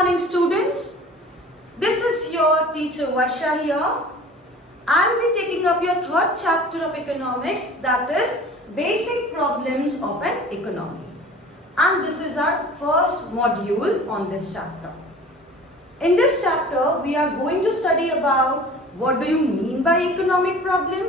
morning, students. This is your teacher Varsha here. I'll be taking up your third chapter of economics, that is basic problems of an economy. And this is our first module on this chapter. In this chapter, we are going to study about what do you mean by economic problem,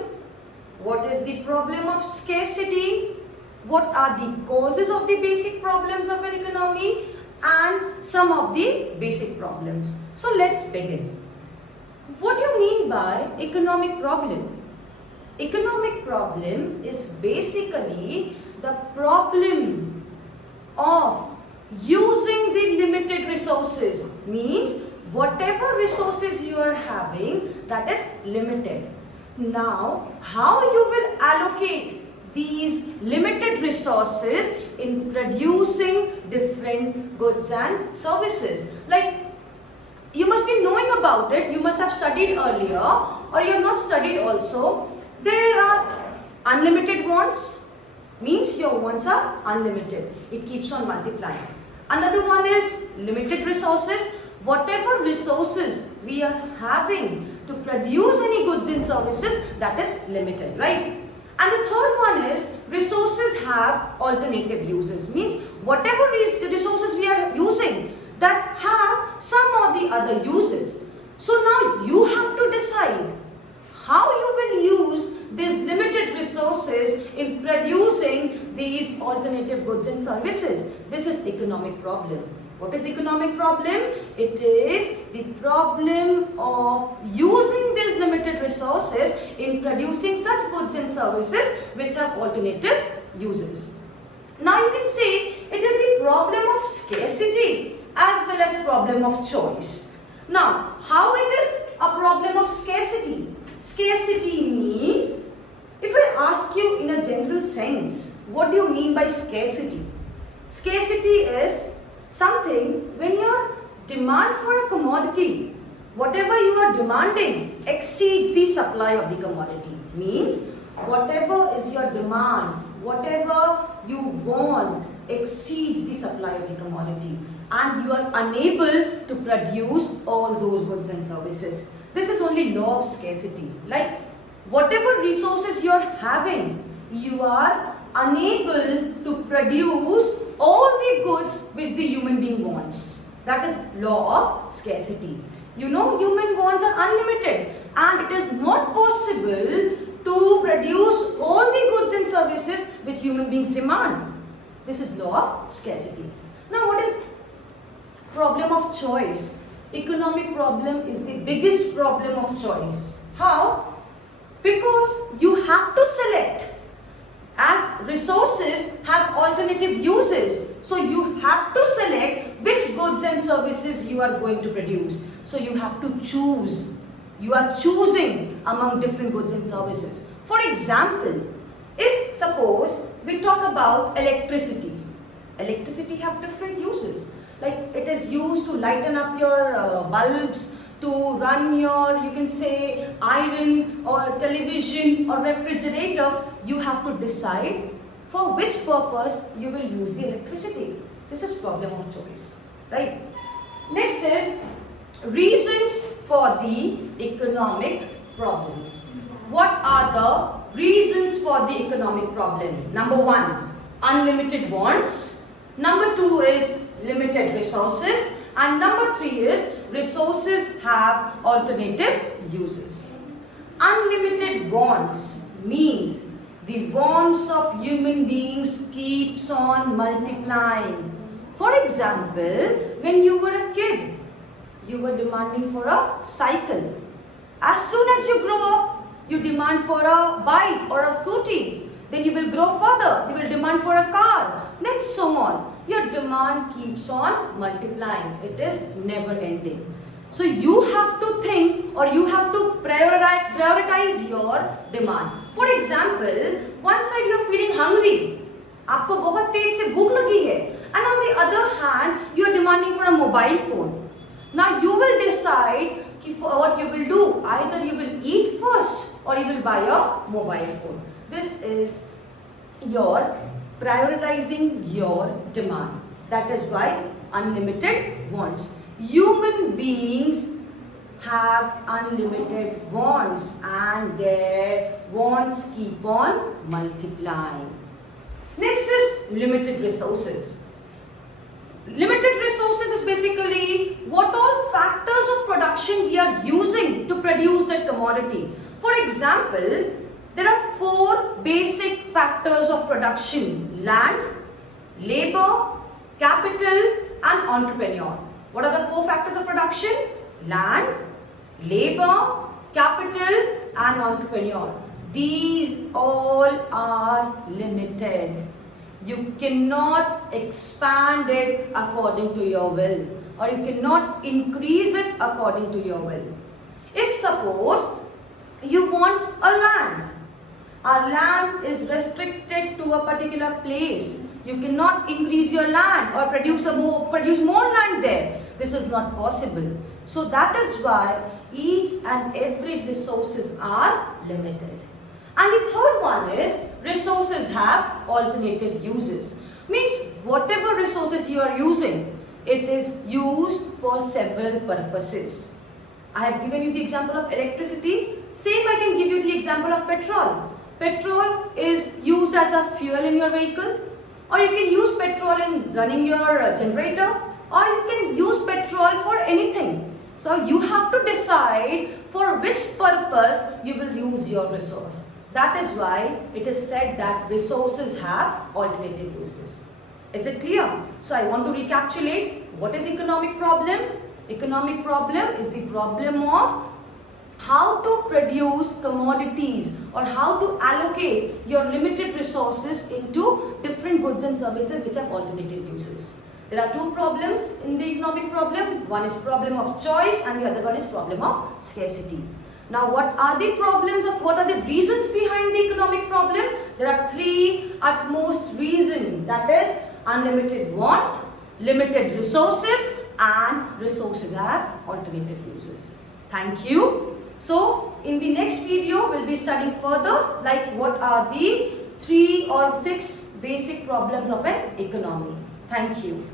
what is the problem of scarcity, what are the causes of the basic problems of an economy, and some of the basic problems. So let's begin. What do you mean by economic problem? Economic problem is basically the problem of using the limited resources, means whatever resources you are having, that is limited. Now, how you will allocate these limited resources in producing different goods and services? Like, you must be knowing about it, you must have studied earlier, or you have not studied also. There are unlimited wants, means your wants are unlimited. It keeps on multiplying. Another one is limited resources. Whatever resources we are having to produce any goods and services, that is limited, right? And the third one is resources have alternative uses, means whatever resources we are using that have some or the other uses. So now you have to decide how you will use these limited resources in producing these alternative goods and services. This is economic problem. What is economic problem? It is the problem of using these limited resources in producing such goods and services which have alternative uses. Now you can see it is the problem of scarcity as well as problem of choice. Now, how it is a problem of scarcity? Scarcity means, if I ask you in a general sense, what do you mean by scarcity? Scarcity is something when your demand for a commodity, whatever you are demanding exceeds the supply of the commodity. Means whatever is your demand, whatever you want exceeds the supply of the commodity, and you are unable to produce all those goods and services. This is only law of scarcity. Like whatever resources you are having, you are unable to produce all the goods which the human being wants. That is law of scarcity. You know, human wants are unlimited and it is not possible to produce all the goods and services which human beings demand. This is law of scarcity. Now, what is problem of choice? Economic problem is the biggest problem of choice. How? Because you have to select. As resources have alternative uses, so you have to select which goods and services you are going to produce. So you have to choose. You are choosing among different goods and services. For example, if suppose we talk about electricity. Electricity have different uses. Like it is used to lighten up your bulbs, to run your, you can say, iron or television or refrigerator. You have to decide for which purpose you will use the electricity. This is problem of choice, right? Next is reasons for the economic problem. What are the reasons for the economic problem? Number one, unlimited wants. Number two is limited resources. And number three is resources have alternative uses. Unlimited wants means the wants of human beings keeps on multiplying. For example, when you were a kid, you were demanding for a cycle. As soon as you grow up, you demand for a bike or a scooty. Then you will grow further, you will demand for a car, then so on. Your demand keeps on multiplying. It is never ending. So you have to think or you have to prioritize your demand. For example, one side you are feeling hungry. आपको बहुत तेज से भूख लगी है. And on the other hand, you are demanding for a mobile phone. Now you will decide what you will do. Either you will eat first or you will buy a mobile phone. This is your prioritizing your demand. That is why unlimited wants. Human beings have unlimited wants and their wants keep on multiplying. Next is limited resources. Limited resources is basically what all factors of production we are using to produce that commodity. For example, there are 4 basic factors of production: land, labor, capital and entrepreneur. What are the 4 factors of production? Land, labor, capital and entrepreneur. These all are limited. You cannot expand it according to your will, or you cannot increase it according to your will. If suppose you want a land is restricted to a particular place, you cannot increase your land or produce more land there. This is not possible. So that is why each and every resources are limited. And the third one is resources have alternative uses. Means whatever resources you are using, it is used for several purposes. I have given you the example of electricity. Same I can give you the example of petrol. Petrol is used as a fuel in your vehicle, or you can use petrol in running your generator, or you can use petrol for anything. So you have to decide for which purpose you will use your resource. That is why it is said that resources have alternative uses. Is it clear? So I want to recapitulate what is economic problem. Economic problem is the problem of how to produce commodities or how to allocate your limited resources into different goods and services which have alternative uses. There are 2 problems in the economic problem. One is problem of choice and the other one is problem of scarcity. Now what are the problems of what are the reasons behind the economic problem? There are 3 at most reasons, that is unlimited want, limited resources and resources have alternative uses. Thank you. So in the next video we'll be studying further like what are the 3 or 6 basic problems of an economy. Thank you.